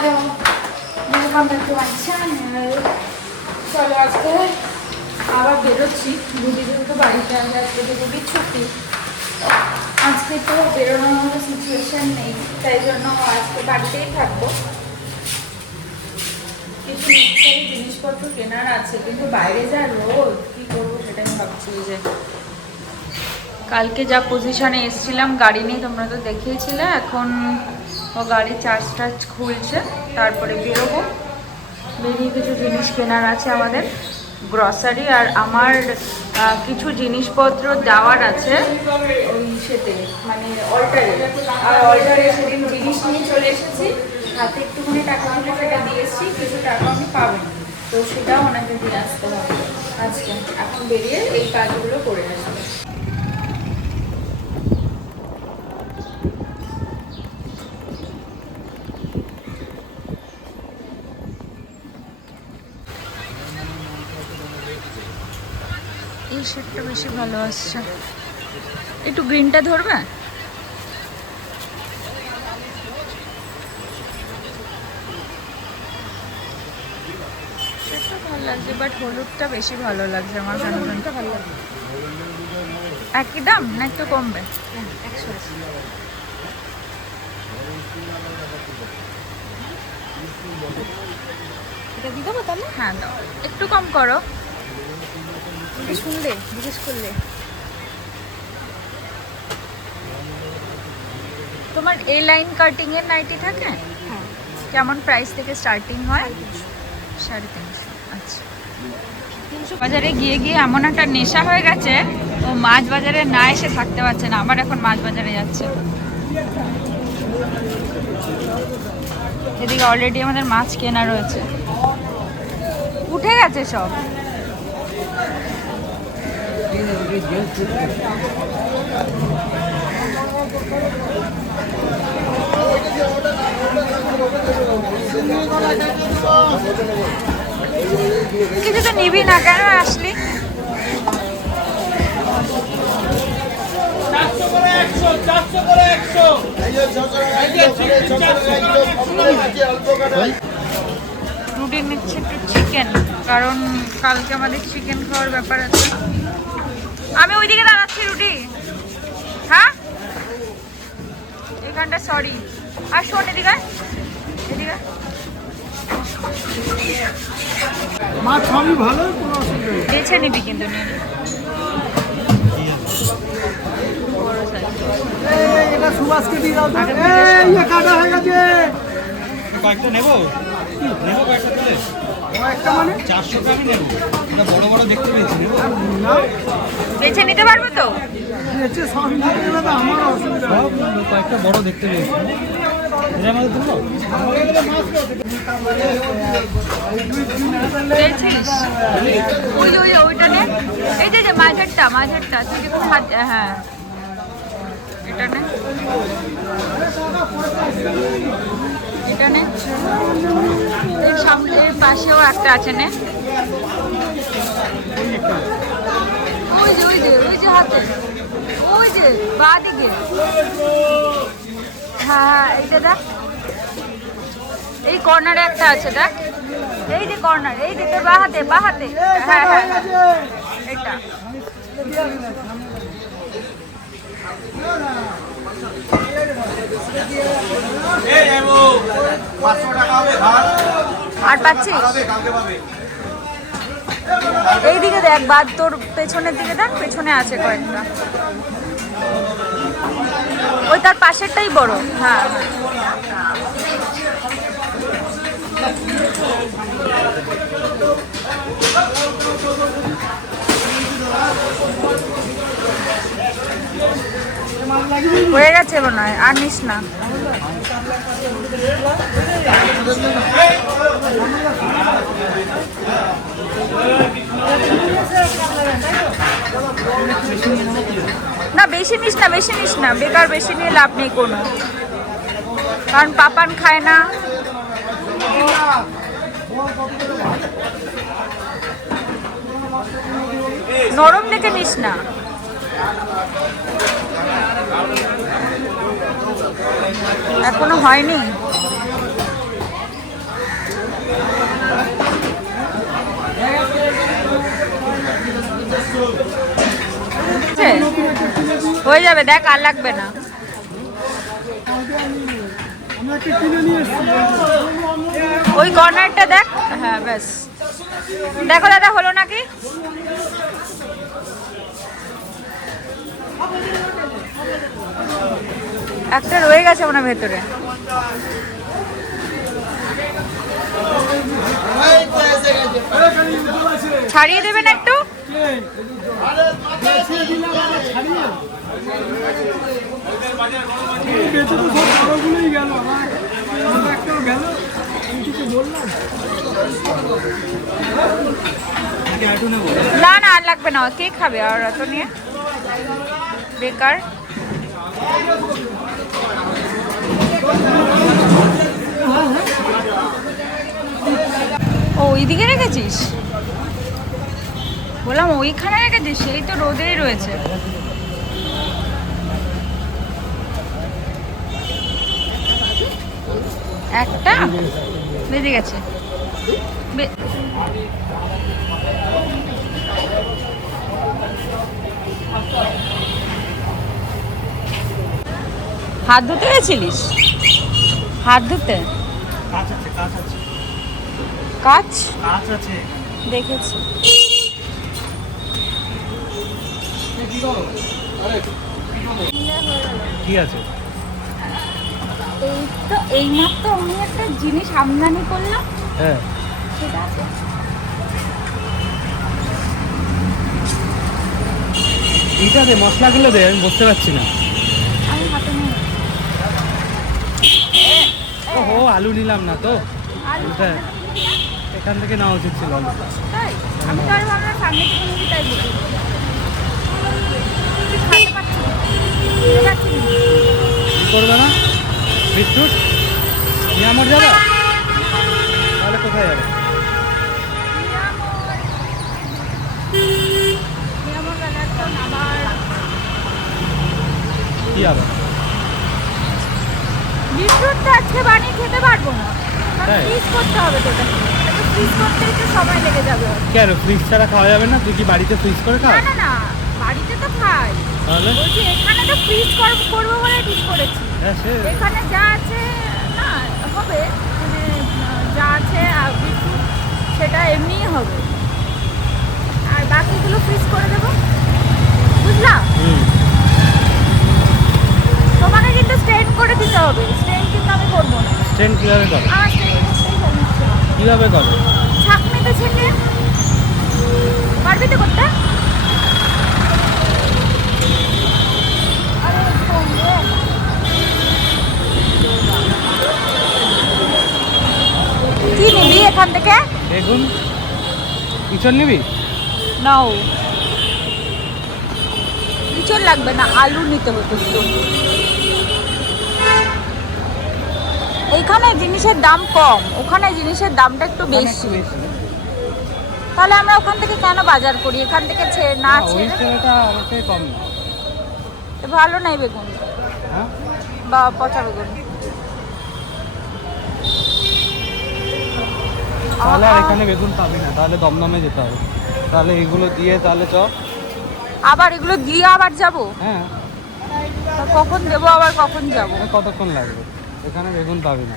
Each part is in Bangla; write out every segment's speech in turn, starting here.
Hello, welcome back to my channel. চলো আজকে আবার বেরোচ্ছি। রুটি যেহেতু বাড়িতে আছে, আজকে তো রুটির ছুটি। আজকে তো বেরোনোর মতো সিচুয়েশান নেই, তাই জন্য আজকে বাড়িতেই থাকবো। কিছু নেক্সটারি জিনিসপত্র কেনার আছে, কিন্তু বাইরে যা রোদ, কী করবো সেটাই ভাবছি। যে কালকে যা পজিশনে এসেছিলাম গাড়ি নিয়ে, তোমরা তো দেখেইছিলে। এখন ও গাড়ি চার্জ টার্জ খুলছে, তারপরে বেরোবো। বেরিয়ে কিছু জিনিস কেনার আছে আমাদের, গ্রসারি, আর আমার কিছু জিনিসপত্র দেওয়ার আছে ওই সেতে, মানে অল্টারে। আর অল্টারে সেদিন জিনিস নিয়ে চলে এসেছি, হাতে একটুখানি টাকা হলে সেটা দিয়ে এসেছি, কিছু টাকা আমি পাবেন, তো সেটাও ওনাকে দিয়ে আসতে হবে আজকে। এখন বেরিয়ে এই কাজগুলো করে আসবে। এই শেডটা বেশি ভালো আসছে, একটু গ্রিনটা ধরবে। সেটা ভালো লাগছে, বাট হলুদটা বেশি ভালো লাগছে আমার। কেন ভালো লাগছে? একই দাম না একটু কমবে? 180। এটা দিয়ে দেবো তাহলে? হ্যাঁ দাও, একটু কম করো। শুনলে, জিজ্ঞেস করলে। তোমার এই লাইন কাটিং এর নাইটি থাকে? হ্যাঁ। কেমন প্রাইস থেকে স্টার্টিং হয়? 350। আচ্ছা। বাজারে গিয়ে গিয়ে এমন একটা নেশা হয়ে গেছে, ও মাছ বাজারে না এসে থাকতে পারছে না। আবার এখন মাছ বাজারে যাচ্ছে। এদিকে অলরেডি আমাদের মাছ কেনা রয়েছে, উঠে গেছে সব। কিছু তো নিবি না কেন আসলি? রুটি নিচ্ছে একটু চিকেন, কারণ কালকে আমাদের চিকেন খাওয়ার ব্যাপার আছে। আমি ওইদিকে দাঁড়াচ্ছি রুটি। হ্যাঁ এখানটা সরি। আর শোন এদিকে, এদিকে মাছ সবই ভালো, কোনো অসুবিধা নেই। বেছে নিবি কিন্তু নিয়ে নিবি। এটা সুভাষকে দিয়ে দাও তো। এই কাটা হয়ে গেছে। কয়েকটা নেবো কয়েকটা তাহলে? কয়েকটা মানে 400 গ্রামই নেবো। এটা বড় বড় দেখতে পেয়েছি, নেবো না, বেছে নিতে পারবে তো? বেঁচে সব নিতে গেলে তো আমার অসুবিধা হবে। কয়েকটা বড় দেখতে পেয়েছি। এটার মধ্যে তুলবো? পেয়েছিস? ওই ওই ওইটা নে। এই যে মাঝেরটা, মাঝেরটা তুই দেখুন হাত। হ্যাঁ এটা নে, এটা নে। এর সামনে, এর পাশেও একটা আছে, নে। ওই যে ওই যে ওই যে হাতে, ওই যে বাঁ দিকে। হ্যাঁ হ্যাঁ এইটা দেখ, এই কর্নারে একটা আছে দেখ, এই যে কর্নার, এই যে তোর বাঁ হাতে, বাঁ হাতে। হ্যাঁ হ্যাঁ এটা। আর পাচ্ছিস? এইদিকে দেখ, বাদ তোর পেছনের দিকে দেখ, পেছনে আছে কয়েকটা। ওই তার পাশেরটাই বড়। হ্যাঁ হয়ে গেছে মনে হয়, আর নিস না। না বেশি নিস না, বেশি নিস না, বেকার বেশি নিয়ে লাভ নেই কোনো, কারণ পাপান খায় না। নরম দেখে নিস না। এখনো হয়নি। যাবে, দেখ আর লাগবে না। আমরা একটা কিনে নিয়ে এসেছি। ওই কর্নারটা দেখ। হ্যাঁ ব্যাস, দেখো দাদা হলো নাকি। একটা রয়ে গেছে ওনার ভেতরে। ছাড়িয়ে দেবেন একটু। বেঁচে তো সব বড়গুলোই গেল, আমার একটাও গেল। আমি কিছু বললাম না না আর লাগবে না, কে খাবে আর অত নিয়ে, বেকার। ও ওইদিকে রেখেছিস? বললাম ওইখানে রেখেছিস, সেই তো রোদেই রয়েছে। একটা বেজে গেছে। হাত ধুতে গেছিলিস? হাত ধুতে? কাজ আছে, কাজ আছে, কাজ কাজ আছে। দেখেছি। কি আছে? এই তো এইমাত্র আমি একটা জিনিস আমদানি করলাম, হ্যাঁ, সেটা আছে। এইটা দে, মশলাগুলো দে, আমি বুঝতে পারছি না। আমি হাতে নিয়ে ও আলু নিলাম না তো, আলু এটা এখান থেকে নেওয়া উচিত ছিল আলু। তাই আমি তো আর ভাবলাম সামনে থেকে নিবি, তাই বলি। খেতে পারছি না, খেতে পারছি না। কি করবে না বিদ্যুৎ নিয়ে আমার যাবে, তাহলে কোথায় যাবে? কি হবে? বিটরুটটা আজকে বানিয়ে খেতে পারবো না, তাই? ফ্রিজ করতে হবে তো, ফ্রিজ করতে একটু সময় লেগে যাবে। কেন ফ্রিজ ছাড়া খাওয়া যাবে না? তুই কি বাড়িতে ফ্রিজ করে না খাওয়া? না না, বাড়িতে তো খাই, তাহলে বলছি এখানে তো ফ্রিজ করবো বলে ঠিক করেছি। হ্যাঁ, সে এখানে যা আছে না হবে, মানে যা আছে আর বিটরুট সেটা এমনিই হবে, আর বাকিগুলো ফ্রিজ করে দেবো, বুঝলাম। তোমাকে কিন্তু স্ট্রেন করে দিতে হবে, স্ট্রেন কিন্তু আমি করবো না। স্ট্রেন কীভাবে করে? আমার স্ট্রেন করতেই সমস্যা। কীভাবে করে? ছাঁকনিতে ছেঁকে পারবি তো করতে? আরে ফোন রে। কি নিবি এখান থেকে? বেগুন ইঁচড় নিবি? নাও, ইঁচড় লাগবে না, আলু নিতে হতো একটু। এইখানে জিনিসের দাম কম, ওখানে জিনিসের দামটা একটু বেশি। তাহলে আমরা ওখান থেকে কেন বাজার করি, এখান থেকে না ওই ছেড়ে। ছেলেটা অনেকটাই কম না। ভালো নাই বেগুন হ্যাঁ, বা পচা বেগুন। তাহলে আর এখানে বেগুন পাবি না, তাহলে দমদমে যেতে হবে। তাহলে এগুলো দিয়ে তাহলে চ। আবার এগুলো দিয়ে আবার যাব? হ্যাঁ, তা কখন দেবো আবার কখন যাব? কতক্ষণ লাগবে? এখানে বেগুন পাবি না।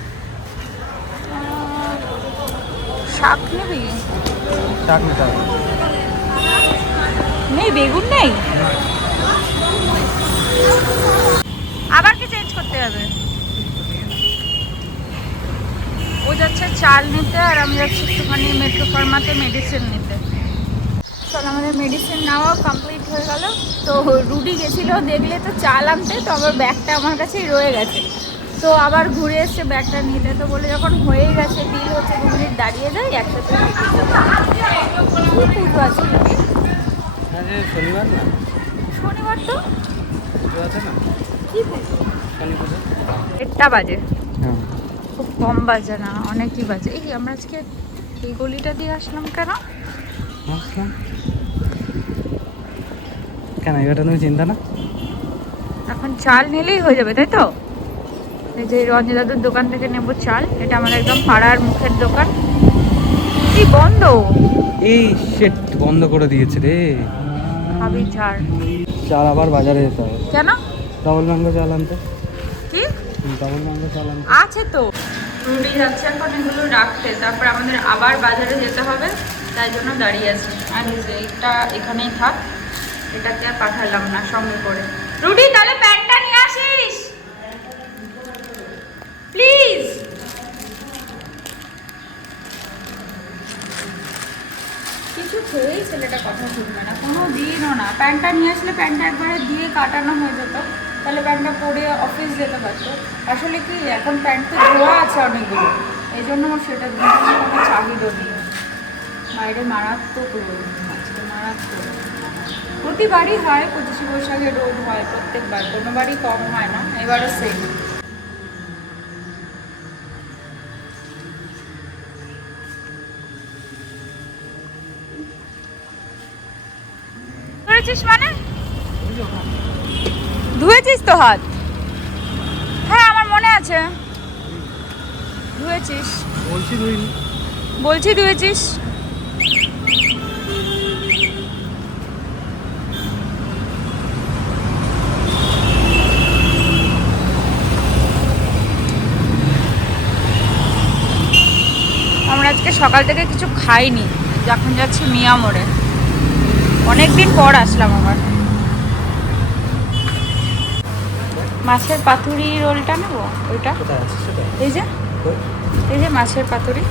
শাক নেবি? শাক নিতে হবে। নেই বেগুন নেই, আবার কি চেঞ্জ করতে হবে? ও যাচ্ছে চাল নিতে আর আমি যাচ্ছি একটুখানি মেট্রো ফার্মাতে মেডিসিন নিতে। চল, আমাদের মেডিসিন নেওয়া কমপ্লিট হয়ে গেল। তো রুডি গেছিলো দেখলে তো চাল আনতে, তো আমার ব্যাগটা আমার কাছেই রয়ে গেছে, তো আবার ঘুরে এসছে ব্যাগটা নিতে। তো বলে যখন হয়ে গেছে, বিল হচ্ছে, 2 মিনিট দাঁড়িয়ে যাই, একসাথে পুজো আছে নাকি? শনিবার না? শনিবার তো পুজো আছে না? কি পুজো? শনি পুজো। 1টা বাজে, হ্যাঁ, খুব কম বাজে না, অনেকই বাজে। এই আমরা আজকে এই গলিটা দিয়ে আসলাম কেন? আসলাম কেন, এটা তুমি চিন্তা না? এখন চাল নিলেই হয়ে যাবে, তাই তো? এই যে রঞ্জিত দাদুর দোকান থেকে নেব চাল, এটা আমার একদম পাড়ার মুখের দোকান। কি বন্ধ? এই শেট বন্ধ করে দিয়েছে রে। খাবি ছাড়। চাল আবার বাজারে যেতে হবে। কেন? ডবল ম্যাঙ্গো চাল আনতে। কি ডবল ম্যাঙ্গো চাল আনতে আছে তো? রুটি যাচ্ছে এখন এগুলো রাখতে, তারপর আমাদের আবার বাজারে যেতে হবে, তাই জন্য দাঁড়িয়ে আছি। আর এই যে এটা এখানেই থাক, এটাকে আর পাঠালাম না সঙ্গে করে। রুটি তাহলে প্যান্টটা নিয়ে আসিস প্লিজ। কিছু খেয়েই ছেলেটা কথা শুনবে না কোনো দিনও না। প্যান্টটা নিয়ে আসলে প্যান্টটা একবারে দিয়ে কাটানো হয়ে যেত, তাহলে প্যান্টটা পরে অফিস যেতে পারতো। আসলে কি এখন প্যান্ট তো ধোয়া আছে অনেকগুলো, এই জন্য আমার সেটা ধোয়ার কোনো চাহিদা নেই। বাইরে মারাত্মক রোদ আজকে, মারাত্মক। প্রতিবারই হয় 25শে বৈশাখে রোদ হয়, প্রত্যেকবার, কোনোবারই কম হয় না, এবারও সেম। ধুয়েছিস মানে? ধুয়েছিস তো হাত? হ্যাঁ আমার মনে আছে ধুয়েছিস। বলছি ধুইনি। বলছি ধুয়েছিস। আমরা আজকে সকাল থেকে কিছু খাইনি, যখন যাচ্ছি মিয়া মোড়ে। অনেকদিন পর আসলাম আবার। মাছের পাতুরি রোলটা নেবো, ওইটা কোথায় আছে সেটা? এই যে, এই যে মাছের পাতুরি,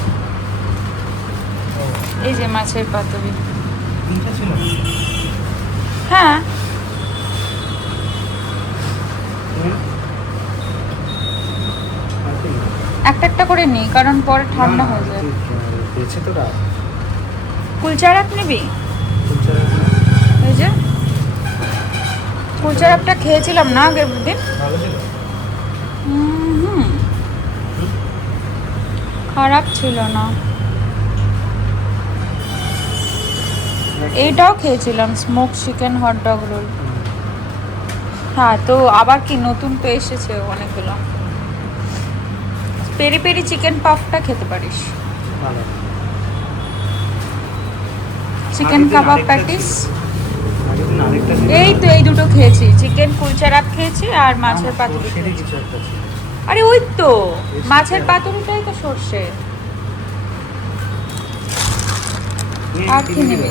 এই যে মাছের পাতুরি। তিনটা ছিল না? হ্যাঁ একটা একটা করে নিই, কারণ পরে ঠান্ডা হয়ে যায়। পেয়েছে তো রাত। কুলচারাপ নিবি? এই যে কুলচারাপটা খেয়েছিলাম না আগের দিন, ভালো ছিল। হুম খারাপ ছিল না। এইটাও খেয়েছিলাম, smoke chicken hot dog roll. হ্যাঁ তো আবার কি নতুন তো এসেছে অনেকগুলো। পেরি পেরি চিকেন পাফটা খেতে পারিস, ভালো। চিকেন কাবাব প্যাটিস। আরেকটা এই তো এই দুটো খেয়েছি, চিকেন কুলচারাপ খেয়েছি আর মাছের পাতুরি সেটাই খেয়েছি। কিছু একটা ছিল। আরে ওই তো মাছের পাতুরিটাই তো সর্ষে। আর কি নিবি?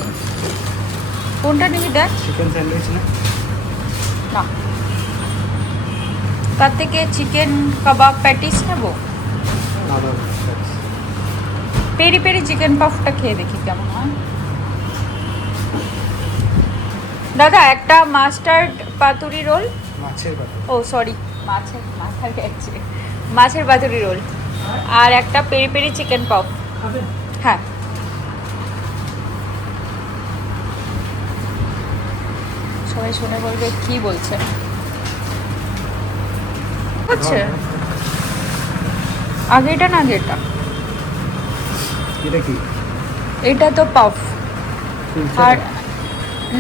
কোনটা নিবি দেখ চিকেন স্যান্ডউইচ না? না, তার থেকে চিকেন কাবাব প্যাটিস নেবো। না না, পেরি পেরি চিকেন পাফটা খেয়ে দেখি কেমন হয়। দাদা একটা মাস্টার্ড পাতুরি রোল। মাছের কথা। ও সরি, মাছের মাথায় গেছে, মাছের পাতুরি রোল আর একটা পেরি পেরি চিকেন পাফ। খাবে? হ্যাঁ সবাই শুনে বলবে কি বলছে। হচ্ছে আগে এটা না আগে এটা? এটা কি? এটা তো পাফ আর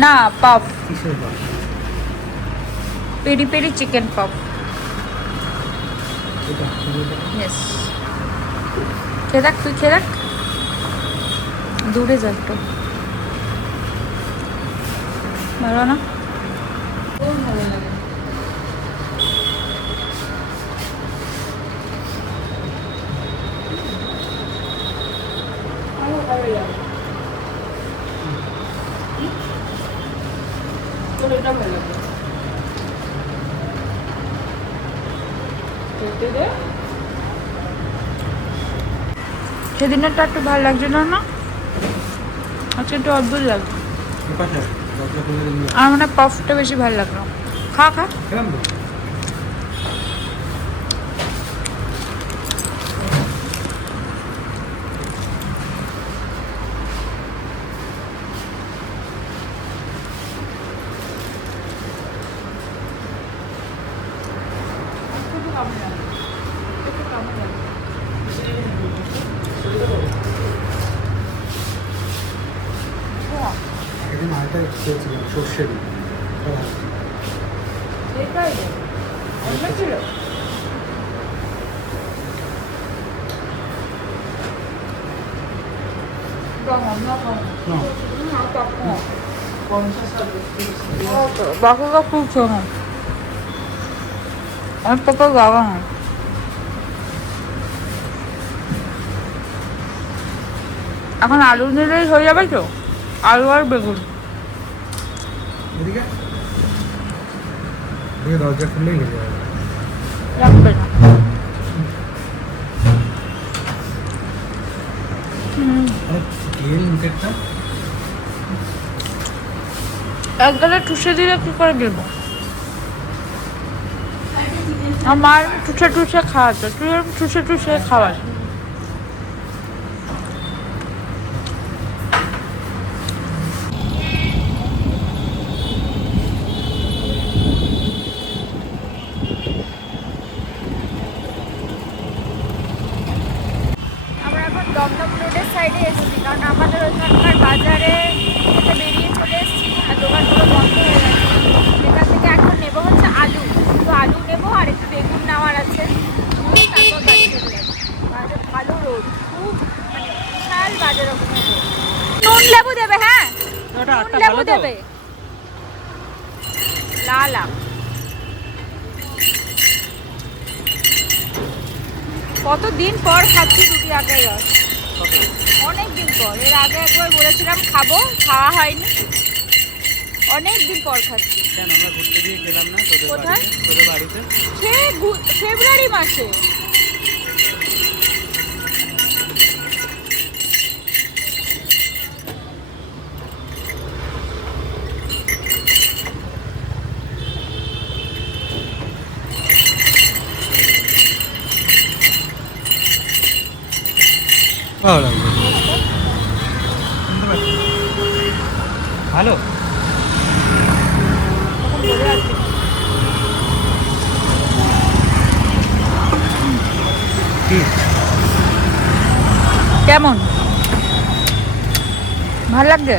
না পাফ, কিসের puff? Peri peri chicken puff. এটা ইয়েস, খেয়ে দেখ, তুই খেয়ে দেখ। দূরে যা একটু, ভালো না? খুব ভালো লাগে। তোর এটা ভালো লাগে? সেদিনেরটা একটু ভালো লাগছিল না, আচ্ছা একটু অদ্ভুত লাগলো। আমার মনে হয় পাফটা বেশি ভালো লাগলো। খা খা। একদিন আরেকটা খেয়েছিলাম সর্ষের। এটাই অন্য ছিল। না, না बाकी का पूछो हम और पापा गावा हैं এখন আলু নিলেই হয়ে যাবে তো আলু আর বেগুন এদিকে দিয়ে দরজা খুললেই হয়ে যাবে লাগবে না তেল মুখেরটা এক গালে ঠুসে দিলে কি করে দেবো আমার ঠুসে ঠুসে খাওয়াতো তুই ঠুসে ঠুসে খাওয়াস আমরা এখন দমদম রোডের সাইডে এসেছি কারণ আমাদের ওখানকার বাজারে থেকে বেরিয়ে চলে এসেছি আর দোকানগুলো বন্ধ হয়ে গেছে এখান থেকে এখন নেবো হচ্ছে আলু তো আলু নেবো আর একটু বেগুন নেওয়ার আছে নিয়ে তারপর বাড়ি চলে যাবো বাজারে ভালো রোড খুব মানে বিশাল বাজার ওখানে নুন লেবু দেবে হ্যাঁ ওটা নুন আটটা লেবু ভালো তো দেবে লাল আম কতদিন পর খাচ্ছি দুটি আগে রস অনেক দিন পর এর আগে একবার বলেছিলাম খাবো খাওয়া হয়নি অনেক দিন পর খাচ্ছি কেন আমরা ঘুরতে গিয়ে গেলাম না কোথায়? তোদের বাড়িতে সে ফেব্রুয়ারি মাসে ভালো লাগবে শুনতে পাচ্ছি ভালো তখন বলে আসবে কি কেমন ভালো লাগবে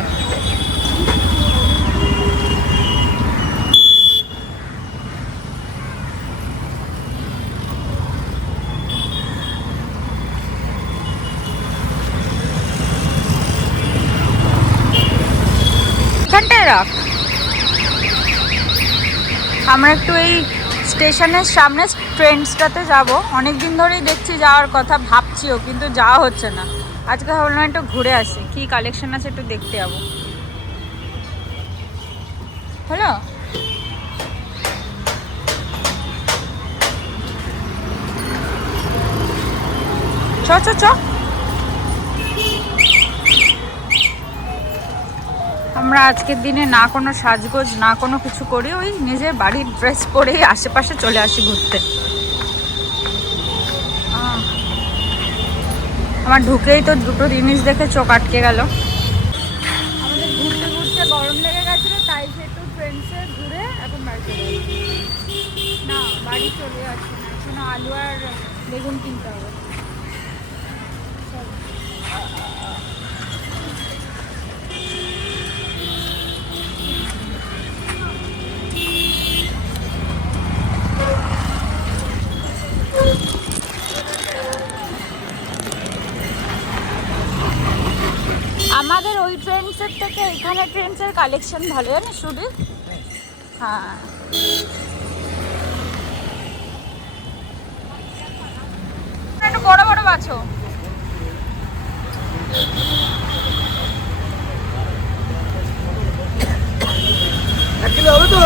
এখানটায় রাখ আমরা একটু এই স্টেশনের সামনে ট্রেন্ডসটাতে যাব অনেক দিন ধরেই দেখছি যাওয়ার কথা ভাবছিও কিন্তু যাওয়া হচ্ছে না আজকে ভাবলাম একটু ঘুরে আসি কি কালেকশন আছে একটু দেখতে যাবো হলো চ চ চ আমরা আজকের দিনে না কোনো সাজগোজ না কোনো কিছু করি ওই নিজের বাড়ির ড্রেস পরেই আশেপাশে চলে আসি ঘুরতে আমার ঢুকেই তো দুটো জিনিস দেখে চোখ আটকে গেল আমাদের ঘুরতে ঘুরতে গরম লেগে গেছিলো তাই একটু ফ্রেন্ডসে ঘুরে এখন বাড়ি চলে আসি না বাড়ি চলে আসি না এখন আলু আর বেগুন কিনতে হবে আমাদের ওই ট্রেন্ডসের থেকে এখানে ট্রেন্ডসের কালেকশন ভালো জানিস শুধু হ্যাঁ একটু বড় বড় বাছো হবে তো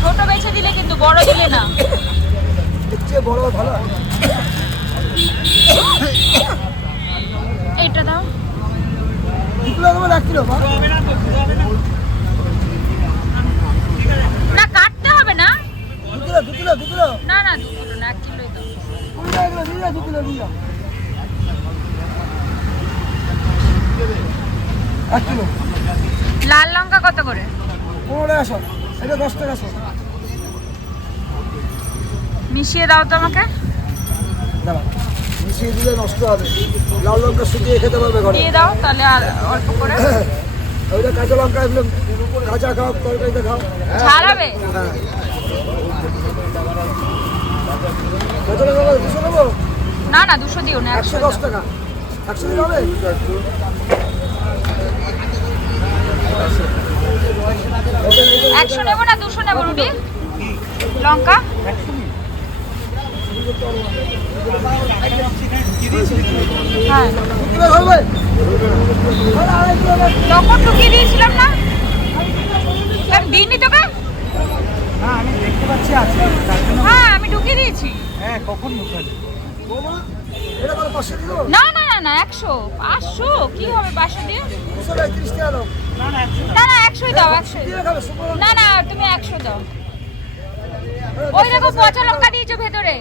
ছোট বেছে দিলে কিন্তু বড় দিলে না বড় ভালো এইটা দাও না কাটতে হবে না না না 2 কিলো না 1 কিলোই দাও লাল লঙ্কা কত করে 10 টাকা মিশিয়ে দাও তো আমাকে মিশিয়ে দিলে নষ্ট হবে লাল লঙ্কা শুকিয়ে খেতে পারবে ঘরে দিয়ে দাও তাহলে আর অল্প করে ওইটা কাঁচা লঙ্কা এগুলো কাঁচা খাও তরকারিতে খাও ঝাল হবে হ্যাঁ কাঁচা লঙ্কা 200 নেবো না না 200 দিও না 110 টাকা 100 দিলে হবে 100 নেবো না 200 নেবো রুটি লঙ্কা হ্যাঁ তখন ঢুকিয়ে দিয়েছিলাম না আমি দিইনি তোকে না আমি দেখতে পাচ্ছি আছে তার জন্য হ্যাঁ আমি ঢুকিয়ে দিয়েছি হ্যাঁ কখন ঢুকালি না না না না 100 500 কি হবে 500 দিয়ে না না না না 100ই দাও 100 না না তুমি 100 দাও ওই দেখো পচা লঙ্কা দিয়েছো ভেতরে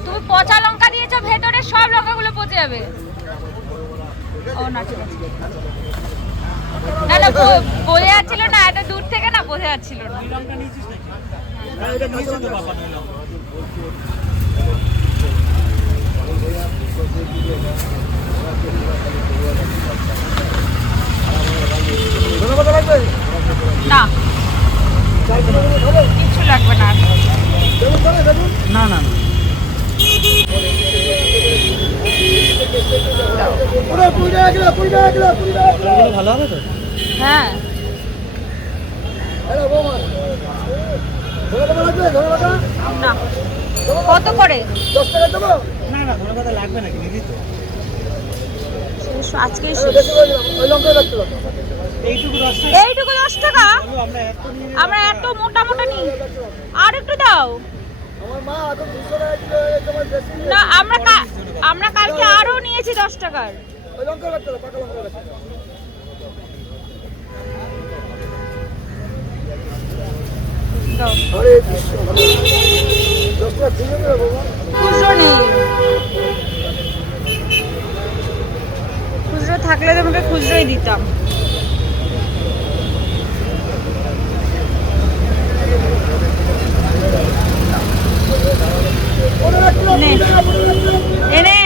তুমি পচা লঙ্কা দিয়েছো ভেতরে সব লঙ্কাগুলো পচে যাবে ও না ঠিক আছে না না বোঝা যাচ্ছিল না এত দূর থেকে না বোঝা যাচ্ছিল না লঙ্কা নিয়েছিস নাকি এটা নিয়েছে তো বাবা নয় না কিছু লাগবে না না না না ভালো হবে তো হ্যাঁ না কত করে না না ধরে কথা লাগবে নাকি নিবি তো আজকে এইটুকু 10 টাকা এইটুকু 10 টাকা আমরা এত নিয়ে আমরা এত মোটা মোটা নিই আর একটু দাও না আমরা কালকে আরো নিয়েছি 10 টাকার দাও খুচরো নেই খুচরো থাকলে তোমাকে খুচরোই দিতাম নে এনে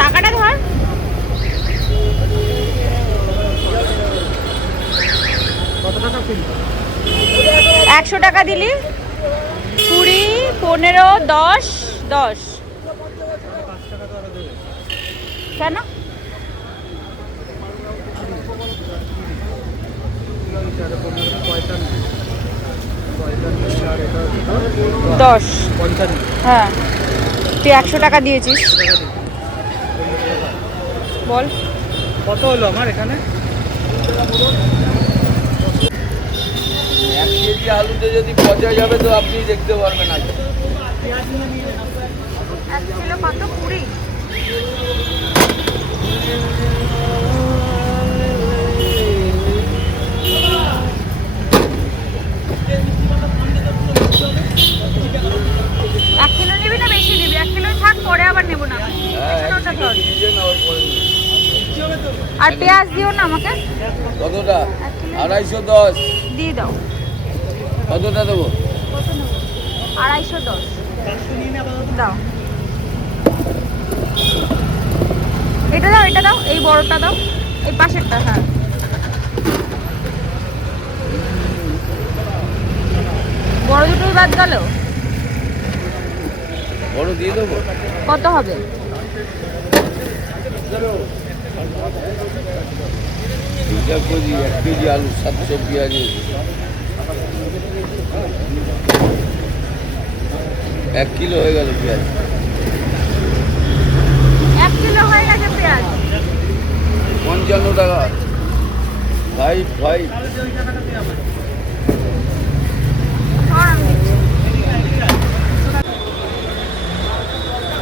টাকাটা ধর কত টাকা কিনবো 100 টাকা দিলি 20 15 10 10 5 টাকা তো আরো দেবে কেন 10 হ্যাঁ তুই 100 টাকা দিয়েছিস বল কত হলো আমার এখানে 1 কেজি আলুতে যদি পচা যাবে তো আপনি দেখতে পারবেন আগে। 1 কিলো কত 20 1 কিলো নিবি না বেশি নিবি 1 কিলো থাক পরে আবার নেব না হ্যাঁ, এক্সট্রাটা ধর নিজে নেওয়ার পরে নিন। আর পেঁয়াজ দিও না আমাকে কতটা 1 কিলো 210 দিয়ে দাও কতটা দেবো কত নেব 210 দাও এটা দাও এই বড়টা দাও এই পাশেরটা হ্যাঁ বড় দুটোই বাদ গেল বড় দিয়ে দেবো কত হবে হিসাব করি 1 কেজি আলু 700 পেঁয়াজ 1 কিলো হয়ে গেল পেঁয়াজ 1 কিলো হয়ে গেছে পেঁয়াজ 55 টাকা 5 আর আমি দিচ্ছি।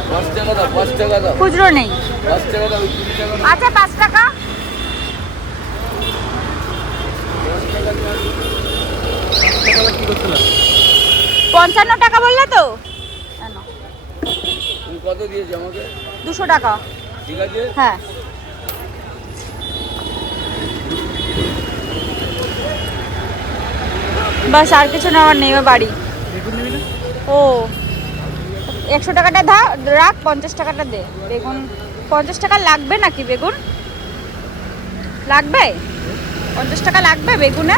5 টাকা দাও 5 টাকা দাও খুচরো নেই 5 টাকা দাও 20 টাকা দাও আচ্ছা 5 টাকা কি করতে লাগে 55 টাকা বললে তো কেন তুমি কত দিয়েছো আমাকে 200 টাকা ঠিক আছে হ্যাঁ বাস আর কিছু নেওয়ার নেই ওই বাড়ি বেগুন নিবি না ও 100 টাকাটা রাখ 50 টাকাটা দে বেগুন 50 টাকা লাগবে নাকি বেগুন লাগবে 50 টাকা লাগবে বেগুনে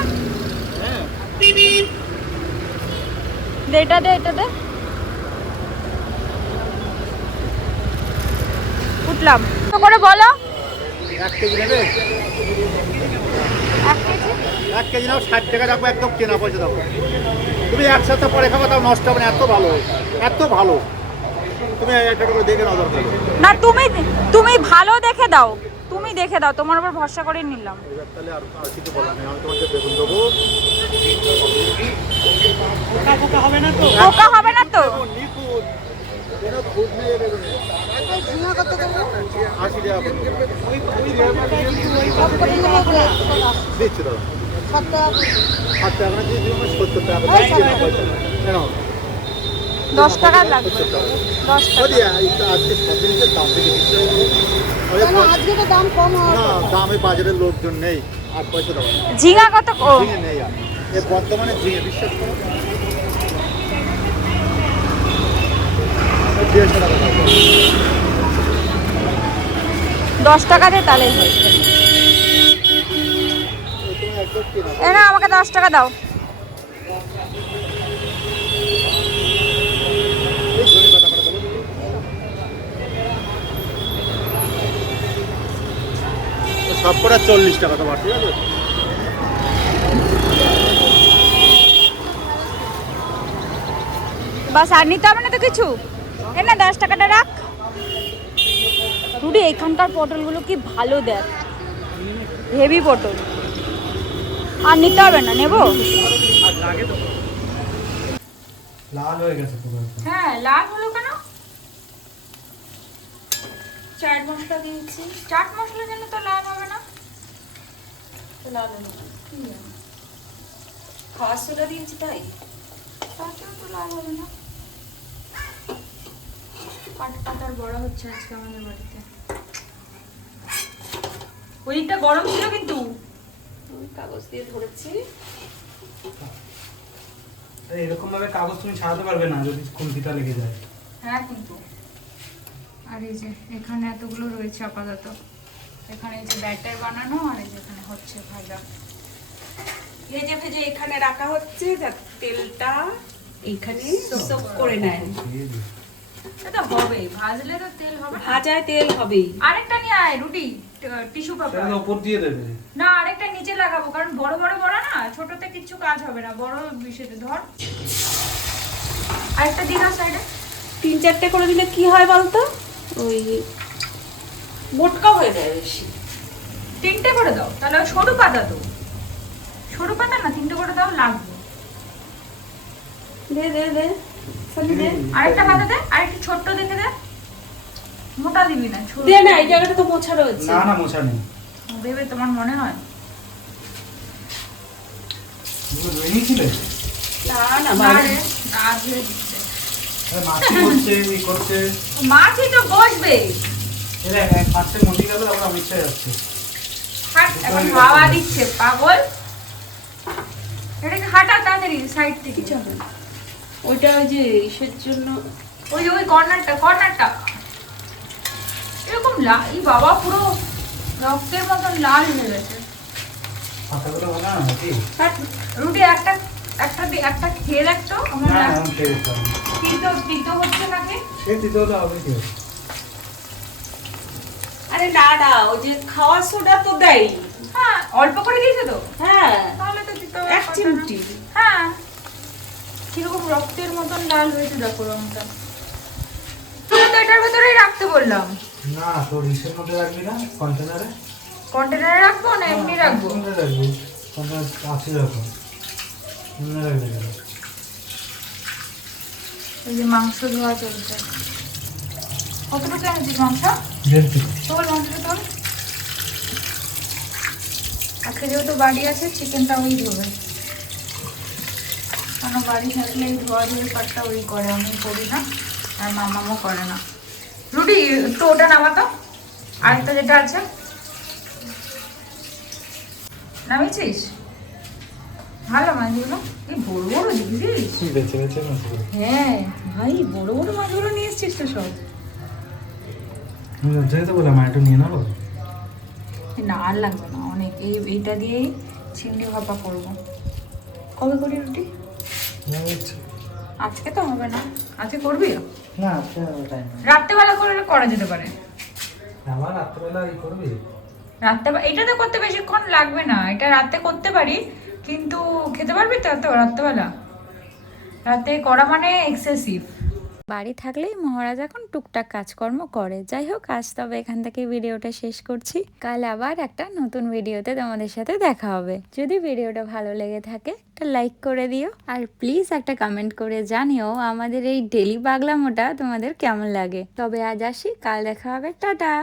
দে এটা দে উঠলাম তো করে বলো 1 কেজি নেবে? 1 কেজি 1 কেজি নাও, 60 টাকা রাখবো, একদম কেনা পয়সা দেবো। তুমি এক সপ্তাহ পরে খাবো, তাও নষ্ট হবে না, এত ভালো, এত ভালো। তুমি একটা করে দেখে নাও দরকার হলে। না, তুমি ভালো দেখে দাও, তুমি দেখে দাও, তোমার উপর ভরসা করে নিলাম। এবার তাহলে আর কিছু বলার নেই, আমি তোমাকে বেগুন দেবো। পোকা হবে না তো? পোকা হবে না তো? নিখুঁত, কোনো খুঁত নেই এ বেগুনে। 80 টাকা করে। দিচ্ছি দাদা। 7 টাকা করে দিয়ে দিও, 70 টাকা করে দিচ্ছি না পয়সা। কেন? 10 টাকা লাগবে। 70 টাকা। 10 টাকা। ওই যে আজকে সব জিনিসের দাম দেখে দিচ্ছে। আজকে তো দাম কম হয়। না, দামে বাজারের লোকজন নেই, আর পয়সা দেওয়া। ঝিঙা কত? ও ঝিঙে নেই আর। এ বর্তমানে ঝিঙে, বিশ্বাস করো। 150 টাকা লাগবে। 10 টাকা দিয়ে তাহলে হয়। তুমি একদম কেনা। এ না, আমাকে 10 টাকা দাও। এই ধনে পাতা করে দেবো। সব করে 40 টাকা তোমার, ঠিক আছে? বাস, আর নিতে হবে না তো কিছু? এ না, 10 টাকাটা রাখ। রুডি, এখানকার পটলগুলো কি ভালো, দেখ, হেভি পটল। আর নিতে হবে না, নেবো? লাল হয়ে গেছে পুরো। হ্যাঁ, লাল হলো কেন? চাট মশলা দিয়েছি, চাট মশলা যেন তো লাল হবে না। তো লাল হলো কেন? কি জানি। খাওয়ার সোডা দিয়েছি তাই। তার জন্য তো লাল হবে না। পাতার বড় হচ্ছে আজকে আমাদের বাড়িতে। ওইটা গরম ছিল কিন্তু। আমি কাগজ দিয়ে ধরেছি। এরকম ভাবে কাগজ তুমি ছাড়াতে পারবে না যদি খুন্তিটা লেগে যায়। হ্যাঁ কিন্তু। আর এই যে এখানে এতগুলো রয়েছে আপাতত। এখানে এই যে ব্যাটার বানানো, আর এই যে এখানে হচ্ছে ভাজা। ভেজে ভেজে এখানে রাখা হচ্ছে যাতে তেলটা এইখানে সোক করে নেয়। এটা হবে, ভাজলে তো তেল হবে না। ভাজায় তেল হবেই। আরেকটা নিয়ে আয়, রুটি, টিস্যু পেপার। সেটা উপর দিয়ে দেবে। না, আরেকটা নিচে লাগাবো, কারণ বড় বড় বড় না, ছোটতে কিচ্ছু কাজ হবে না, বড় বিষয়তে ধর। আরেকটা দিন সাইডে 3-4টে করে দিলে কি হয় বলতো? ওই মোটকা হয়ে যায় বেশি। 3টে করে দাও, তাহলে ওই সরু পাতা তো। সরু পাতা না, 3টে করে দাও, লাগবে। দে দে দে সানি দে। আরেকটা পাতা দে, আরেকটা ছোট্ট দেখে দে। মোটা দিবি না, ছোট দে না, এই জায়গাটা তো মোছা রয়েছে। না না, মোছা নেই। ভেবে তোমার মনে হয়? তুমি ধুয়ে নিয়েছিলে? না না, না মানে রে, না ধুয়ে দিচ্ছে। আরে মাছি করছে, এই করছে। মাছই তো বসবে। এরা এক পাশে মতি গেল, আবার মিশে যাচ্ছে। হাট, এখন হাওয়া দিচ্ছে, পাগল। এটাকে হাঁটা তাড়াতাড়ি সাইড থেকে। কিছু হবে না। ওইটা ওই যে ইসের জন্য ওই যে ওই কর্নারটা এরকম লাল, এই বাবা পুরো রক্তের মতন লাল হয়ে গেছে। পাতাগুলো ভালো না নাকি? রুটি একটা খেয়ে দেখতো। আমার না না, আমি খেয়ে দিতাম। তিতো হচ্ছে নাকি? সে দিতে হলে হবে কি? আরে না না, ওই যে খাওয়ার সোডা তো দেয়। হ্যাঁ, অল্প করে দিয়েছে তো। হ্যাঁ, তাহলে তো তিতো এক চিমটি। হ্যাঁ, কিরকম রক্তের মতন লাল হয়েছে দেখো রংটা। তুমি তো এটার ভেতরেই রাখতে বললাম। না, তোর ইসের মধ্যে রাখবি না, কন্টেনারে? কন্টেনারে রাখবো না এমনি রাখবো? কন্টেনারে রাখবি, কন্টেনার আছে যখন এমনি রাখবি কেন? এই যে মাংস ধোয়া চলছে। কতটুকু এনেছিস মাংস? 1.5 কেজি। তোর মাংসটা তোর। আজকে যেহেতু বাড়ি আছে, চিকেনটা ওই ধোবে। কারণ বাড়ি থাকলে এই ধোয়া ধোয়ার কাজটা ওই করে, আমি করি না, আর মামামও করে না। রুটি, একটু ওটা নামাতো, আরেকটা যেটা আছে নামিয়েছিস? ভালো মাছগুলো, এই বড় বড় দেখেছিস? বেছে বেছে মাছগুলো। হ্যাঁ ভাই, বড় বড় মাছগুলো নিয়ে এসছিস তো সব। আমি লজ্জায় তো বললাম, আর একটু নিয়ে নেবো। না, আর লাগবে না, অনেক। এইটা দিয়েই চিংড়ি ভাপা করবো। কবে করি রুটি? আজকে তো হবে না। আজকে করবি? না, আজকে টাইম নেই। রাত্রেবেলা করলে করা যেতে পারে। আবার রাত্রেবেলা এই করবি? রাতে এটাতে করতে বেশিক্ষণ লাগবে না, এটা রাতে করতে পারি, কিন্তু খেতে পারবি তো এত রাত্রেবেলা? রাতে করা মানে এক্সেসিভ। বাড়ি থাকলেই মহারাজ এখন টুকটাক কাজকর্ম করে। যাই হোক, আজ তবে এখান থেকে ভিডিওটা শেষ করছি। কাল আবার একটা নতুন ভিডিওতে তোমাদের সাথে দেখা হবে। যদি ভিডিওটা ভালো লেগে থাকে একটা লাইক করে দিও, আর প্লিজ একটা কমেন্ট করে জানিও আমাদের এই ডেলি পাগলামোটা তোমাদের কেমন লাগে। তবে আজ আসি, কাল দেখা হবে, টাটা।